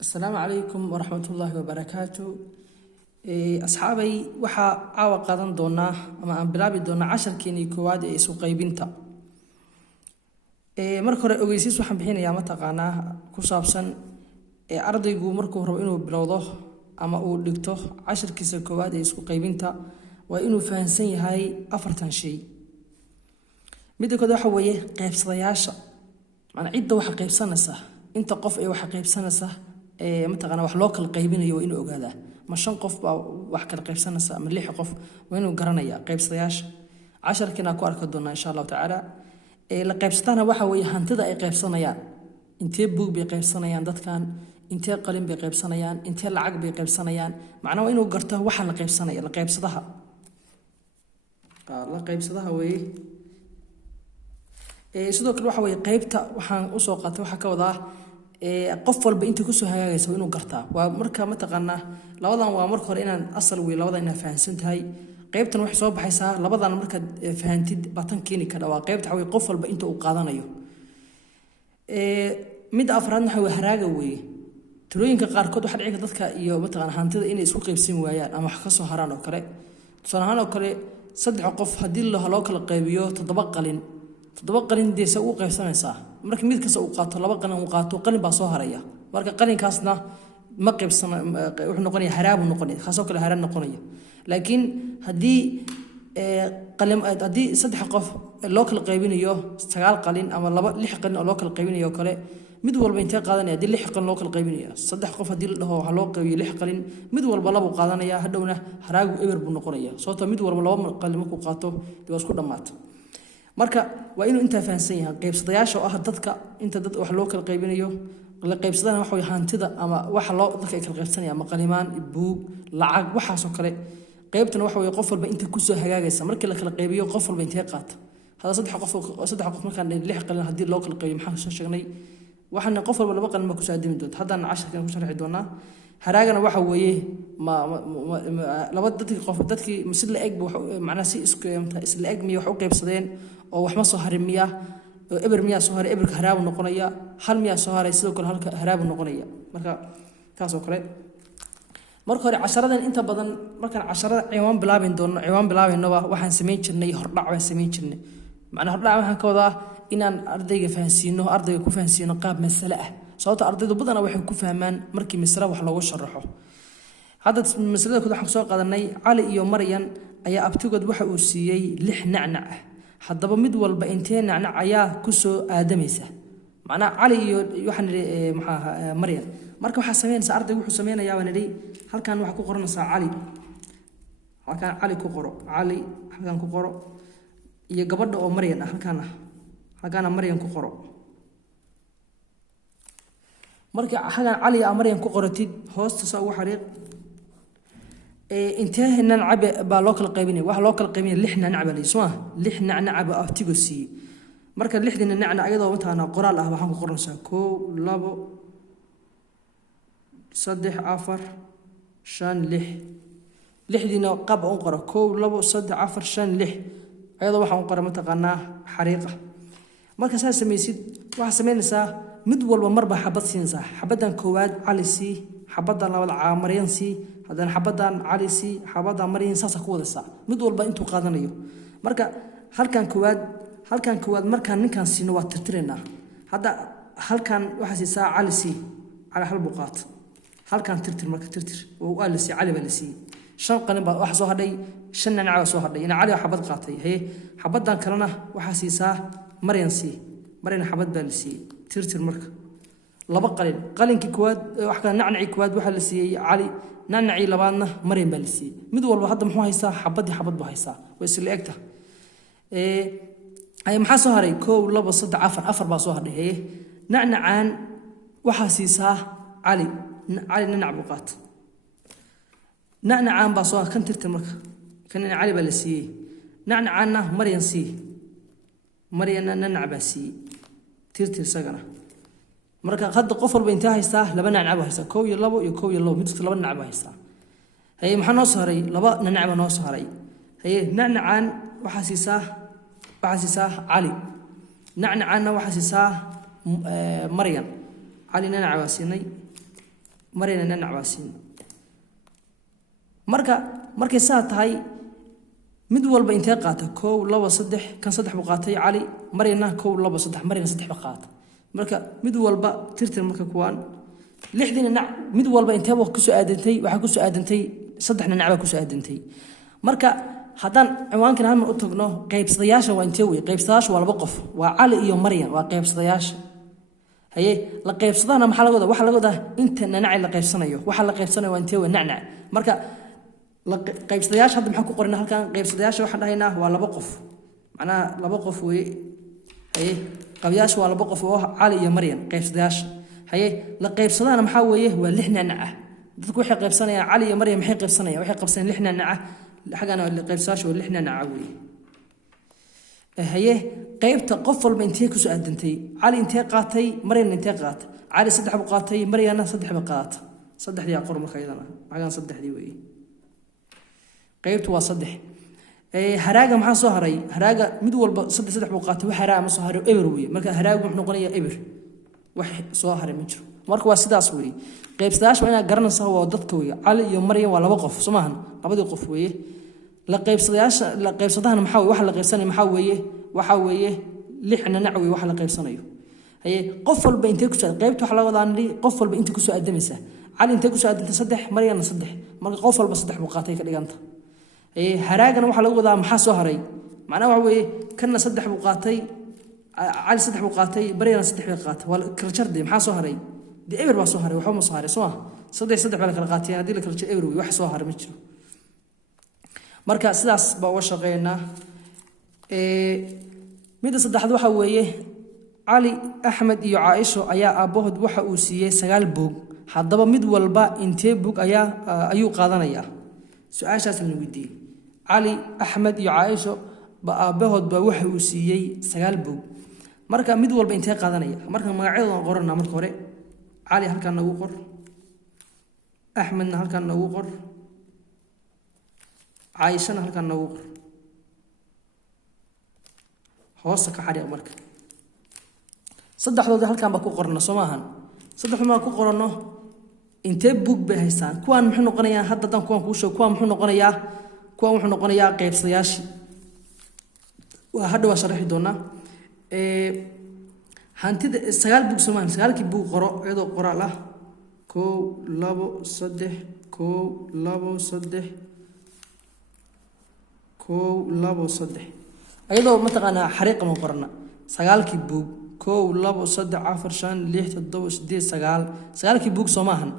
السلام عليكم ورحمة الله وبركاته. أصحابي وحا عاوة قادن دونا أما أن بلابي دونا 10 كيني كواد سوق قيبينتا. marka hore ogeysiis waxaan bixinayaa mataqaanaa ku saabsan ardaygu markuu rabo inuu bilowdo ama uu dhigto 10kiisa koowaad ee isku qaybinta waa inuu fahansan yahay 4 shay. mid kooda waxa weeye qaybsadayaasha, macna cidda waxa qaybsanaysa inta qof ay waxa qaybsanaysa mataqaanaa wax loo kala qaybinayo waa inuu ogaadaa ma 5 qof baa wax kala qaybsanaysa ama 6 qof waa inuu garanayaa qaybsadayaasha. 10kina ku arki doonaa insha Allah taala. la qaybsatana waxa weeye hantida ay qaybsanayaan, intee buug bay qaybsanayaan dadkan, intee qalin bay qaybsanayaan, intee lacag bay qaybsanayaan, macna waa inuu garto waxa la qaybsanayo. la qaybsadaha weeye sidoo kale waxa weeye qaybta waxaan u soo qaatay waxa ka wadaa qof walba inta ku soo hagaagaysa inuu gartaa. waa marka mataqaanaa labadan waa marka hore inaan asal weey labada inaa fahansan tahay. qaybtan wax soo baxaysa labadan marka fahantid batan keeni kara waa qaybta way qof walba inta uu qaadanayo. mid afraadna waxa haraaga weeye tirooyinka qaar kood waxa dhici dadka iyo mataqaan hantida inay isku qaybsan waayaan ama wax ka soo haraan oo kale. tusaalahaan oo kale 3 qof hadii loo kala qaybiyo 7 qalin deesa uu qaybsanaysa marka mid kasta uu qaato 2 qalin uu qaato qalin baa soo haraya marka qalinkaasna ma qaybsan wuxuu noqonayaa haraab uu noqonayaa kaasoo kale haraab noqonaya. laakiin hadii qalin hadii 3 qof loo kala qaybinayo 9 qalin ama 6 qalin oo loo kala qaybinayo kale mid walba intee qaadanaya hadii 6 qalin loo kala qaybinayo 3 qof hadii la dhaho waxa loo qaybiyo 6 qalin mid walba laba qaadanaya hadhowna haraagu eber buu noqonayaa sababtoo mid walba 2 qalin ku qaato waa isku dhamaatay. marka waa inuu inta fahansan yahay qaybsadayaasha oo ah dadka inta dad wax loo kala qaybinayo la qaybsadana waxa way hantida ama waxa loo dadka ay kala qaybsanayaan ama qalimaan buug lacag waxaas oo kale. qaybtana waxa way qof walba inta ku soo hagaagaysa markii la kala qaybiyo qof walba intee qaata hada 3 qof markaan 6 qalin hadii loo kala qaybiyo maxaa soo sheegnay waxana qof walba 2 qalin ma ku soo aadimi doonto haddana 10 kan ku sharxi doonaa. haraagana waxa weeye laba dadkii misid la eg macna si isla eg miya wax u qaybsadeen oo wax ma soo harimiya oo eber miya soo haray eberka haraab noqonaya hal miya soo haray sidoo kale halka haraab noqonaya. marka taas oo kale marka hore 10radan inta badan markaan 10rada ciwaan bilaabeyno waxaan sameyn jirnay hordhac waan sameyn jirnay macna hordhac waxaan ka wadaa inaan ardayga ku fahansiino qaab mas'ala ah sababta ardaydu badan waxay ku fahmaan markii mas'ala wax loogu sharaxo. hadda mas'alada waxaan soo qaadanay Ali iyo Maryan ayaa abtigood waxa uu siiyay 6 nacnac ah haddaba mid walba intee nacnac ayaa ku soo aadamaysa macna Ali iyo waxaan Maryan marka waxa sameynaysa ardaygu wuxuu sameynayaa waan idhi halkan waxa ku qoranaysa Ali halkan Ali ku qoro Ali halkan ku qoro iyo gabadha oo Maryan ah halkan Maryan ku qoro marka halkan Ali iyo Maryan ku qoratid hoosta soo ugu xariiq intee nacnac baa loo kala qaybinay waxa loo kala qaybinay 6 nacnac baa leeyahay 6 nacnac baa aftigo si marka 6 nacnac ayadoo wataana qoraal ah waxaan ku qoranaysaa 1 2 3 4 5 6 6diina qab oo qoro 1 2 3 4 5 6 ayadoo waxaan qoray mataqaanaa xariiqa. marka saas sameeysid waxa sameynaysaa mid walba marba xabad siinaysaa xabadan koowaad Ali si xabadan labaad Maryan si hadan xabadan Ali si xabadan Maryan saas ku wadaysaa mid walba intuu qaadanayo. marka halkan koowaad markaan ninkan siino waa tirtireena hadda halkan waxa siisaa Ali si ala hal buqaat halkan tirtir oo Ali si Ali baa si 5 qalin baa wax soo hadhay 5 nacnac soo hadhay ina Ali xabad qaatay xabadan kalena waxa siisaa Maryan si Maryan xabad baa si tirtir marka 2 qalinkii koowaad wax ka nacnaci koowaad waxa la siiyay Ali nacnaci labaadna Maryan baa la siiyay mid walba hadda muxuu haysaa xabad buu haysaa way isla egta ay maxaa soo haray 1 2 3 4 baa soo hadhay nacnacaan waxa siisaa Ali nacnac buu qaat nacnacaan baa soo kan tirtir marka kan Ali baa la siiyay nacnacaana Maryan si Maryan nacnac baa siiyay tirtir sagana marka hadda qof walba inta haysta 2 nacnac haysta 1 iyo 2 iyo 1 iyo 2 mid 2 nacnac haysta maxaa noo soo haray 2 nacnac noo soo haray nacnacaan waxa siisaa Ali nacnacaana waxa siisaa Maryan Ali nacnac baa siinay maryana nanac baa siin markay saa tahay mid walba intee qaata 1 2 3 kan 3 buu qaatay cali maryana 1 2 3 maryana 3 baa qaata marka mid walba tirtir marka kuwaan lixdina nac mid walba intee buu ku soo aadantay waxa ku soo aadantay saddexna nac baa ku soo aadantay marka haddaan ciwaankan hal mar u tagno qaybsadayaasha waa intee way qaybsadayaasha waa laba qof waa cali iyo maryam waa qaybsadayaasha haye la qaybsadana maxaa laga wadaa waxa laga wadaa inta nanac la qaybsanayo waxa la qaybsanayo waa intee way nacnac marka la qaybsadayaasha hadda maxaa ku qoran halkan qaybsadayaasha waxa dhahaynaa waa laba qof macnaha laba qof way haye qabyaash waa laba qof oo cali iyo maryam qaybsadayaasha haye la qaybsadana maxaa weeye waa lix nanac dadku waxay qaybsanayaan cali iyo maryam maxay qaybsanayaan waxay qabsanayaan lix nanac xagana la qaybsadayaasha waa lix nanac weeye haye qaybta qof walba intee ku soo aadantay cali intee qaatay maryam intee qaatay cali 3 buu qaatay maryamna 3 baa qaatay saddexdii aqoon marka iyadana xagan saddexdii weeye qaybtu waa 3 haraaga maxaa soo haray haraaga mid walba 3 buu qaatay waxa haraaga ma soo haray eber weeye marka haraagu wuxuu noqonayaa eber wax soo haray ma jiro marka waa sidaas weeye qaybsadayaasha waa inaad garanaysaa waa dadka weeye cali iyo maryam waa laba qof Soomahan labadii qof weeye la qaybsadayaasha la qaybsadahana maxaa waxa la qaybsanay waxa weeye lix nanac weeye waxa la qaybsanayo haye qof walba intee ku soo qaybta waxa laga wadaa qof walba intee ku soo aadamaysa cali intee ku soo aadantay 3 maryamna 3 marka qof walba 3 buu qaatay ka dhiganta haraagana waxa lagu wadaa maxaa soo haray macnaha waxa weeye kana 3 buu qaatay cali 3 buu qaatay maryamna 3 buu qaatay wal kala jarday maxaa soo haray de eber baa soo haray waxa ma soo haray soo 3 baa kala qaatay hadii la kala jaro eber wax soo haray ma jiro marka sidaas baa uga shaqeynaa midda saddexaad waxa weeye cali axmed iyo caaisho ayaa aabahood waxa uu siiyey 9 buug haddaba mid walba intee buug ayuu qaadanayaa su-aashaas la weydiiyey cali axmed iyo caaisho ba aabahood ba waxa uu siiyey 9 buug marka mid walba intee qaadanaya marka magacyadooda qorana marka hore cali halkan nagu qor axmedna halkan nagu qor caaishana halkan nagu qor hoosta ka xariiq marka saddexdooda halkan ba ku qorna Soomahan saddexdooda ku qorano intee buug bay haystaan kuwan muxuu noqonayaa hadda dan kuwan ku soo kuwan muxuu noqonayaa qaybsadayaashii waa hadda waa sharaxi doona hantida 9 buug Soomahan 9 buug qoro iyadoo qoraal ah 1 2 3 1 2 3 1 2 3 ayadoo mataqaana xariiq ma qorna 9 buug 1 2 3 4 5 6 7 8 9 buug Soomahan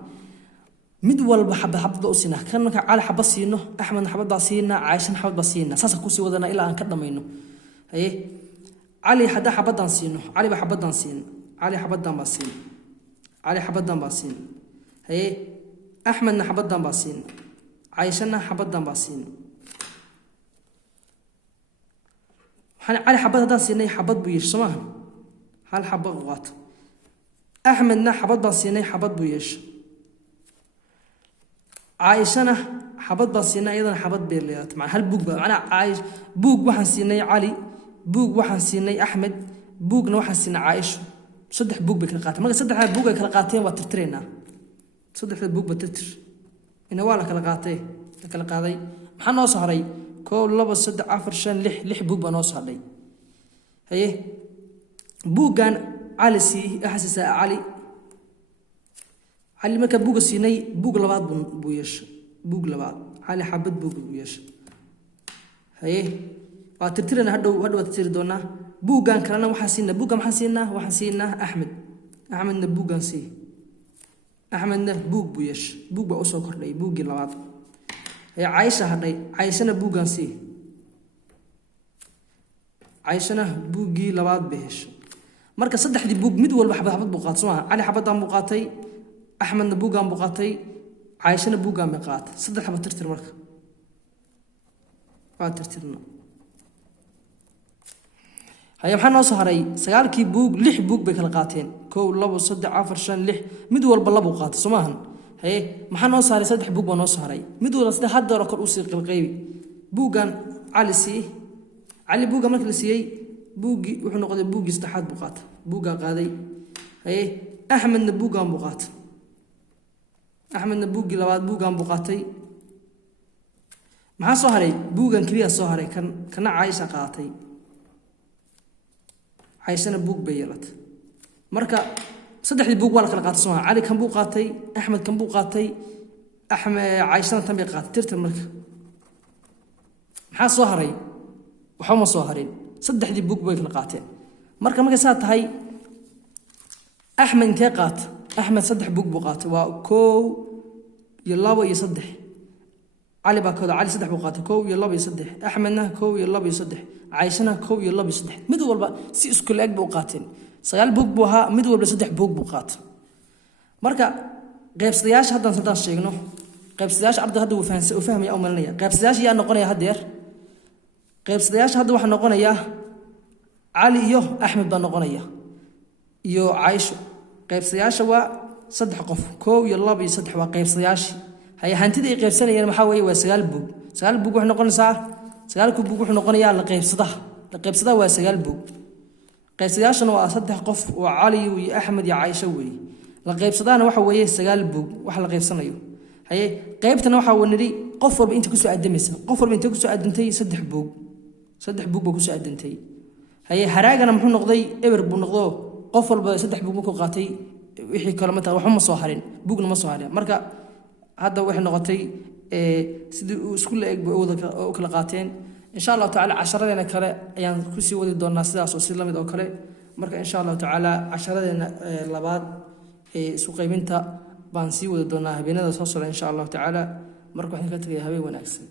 mid walba xabad u siina kan marka cali xabad siino axmed xabad baa siina caaisha xabad baa siina saas ku sii wadana ilaa aan ka dhamayno haye cali hada xabadan siino cali ba xabadan siina cali xabadan baa siina cali xabadan baa siina haye axmedna xabadan baa siina caaishana xabadan baa siina علي حبات هذا سيني حبات بيش سماهن هل حبات غوات أحمدنا حبات بسيني حبات بيش عايشنا حبات بسيني أيضا حبات بيرليات مع هل بوق بقى أنا عايش بوق واحد سيني علي بوق واحد سيني أحمد بوق نوحد سيني عايش صدح بوق بكلقاتين ما صدح بوق بكلقاتين وترترينا صدح بوق بتتر إنه ولا كلقاتين كلقاتي محنا صهري كل لبا 3 4 5 6 بوق بنو صادي هي بوغان علي سي احسس علي ما كان بوق سيني بوق لباد بويش بوق لباد علي حبد بوق بويش هي واترترنا هدو تير دونا بوغان كلنا وحسينا بوغا وحسينا احمد بوغان سي احمد بوق بويش بوق با اسو كرداي بوغي لباد هي عايشة هدي عايشنا بوغان سي عايشنا بوغي لباد بهش marka saddexdii buug mid walba xabad buu qaatay Soomaa cali xabadan buu qaatay axmedna buugan buu qaatay caaishana buugan bay qaatay saddex xabad tirtir marka waa tirtirna هيا محنا نوصل هراي سجالكي بوق لح بوق بكالقاتين كو لبو صدق عفر شان لح مدول بلبو قات سماهن هيا محنا نوصل هراي صدق بوق ونوصل هراي مدول صدق حد ركر أوسي القلقيبي بوقان على سي على بوقا مركل سي بوقي وحنا قد بوقي استحاد بقات بوقا قادي هيا أحمد نبوقا بقات axmedna buuggii labaad buuggan buu qaatay maxaa soo haray buuggan keliya soo haray kana Caaisha qaatay Caaishana buug bay yeelatay marka saddexdii buug waa la kala qaatay Soomaa Cali kan buu qaatay Axmed kan buu qaatay Caaishana tan bay qaatay tirtir marka maxaa soo haray waxa ma soo harin saddexdii buug bay kala qaateen marka saa tahay Axmed intee qaat Axmed saddex buug buu qaatay waa 1 iyo 2 iyo 3 علي باكود علي صدح بقاته كو يلا بيصدح أحمد نه كو يلا بيصدح عايشنا كو يلا بيصدح مدول بقى سي اسكول أك بقاتين سيال بوك بوها مدول بيصدح بوك بقات مركا قيب سدياش هذا صدق شيء إنه قيب سدياش عرض هذا وفهم يا أمانية قيب سدياش يا نقول يا هدير قيب سدياش هذا واحد نقول يا علي يو أحمد بنقول يو عايش قيب سدياش هو صدح قف كو يلا بيصدح وقيب سدياش هي هانتدي قيبسانيان maxaa weeye waa 9 buug 9 buug wax noqonaysaa 9 buug wax noqonayaa la qaybsada waa 9 buug qaybsadaashana waa 3 qof oo Cali iyo Axmed iyo Caaisha weeye la qaybsadana waxa weeye 9 buug wax la qaybsanayo haye qaybtana waxa waniri qof walba inta ku soo aadamaysa qof walba inta ku soo aadantay 3 buug baa ku soo aadantay haye haraagana muxuu noqday eber buu noqdo qof walba 3 buug ku qaatay wixii kala mata wax ma soo harin buugna ma soo harin marka هذا واحد نقطي سيد سكول أو كلا قاتين إن شاء الله تعالى 10 لنا كلا يعني كسي ودي دون الناس ده أسوسي لهم ده كلا مرك إن شاء الله تعالى 10 لنا لبعض سوق بنتا بانسي ودي دونها بينا ده توصل إن شاء الله تعالى مرك واحد كتير هبي ونكسر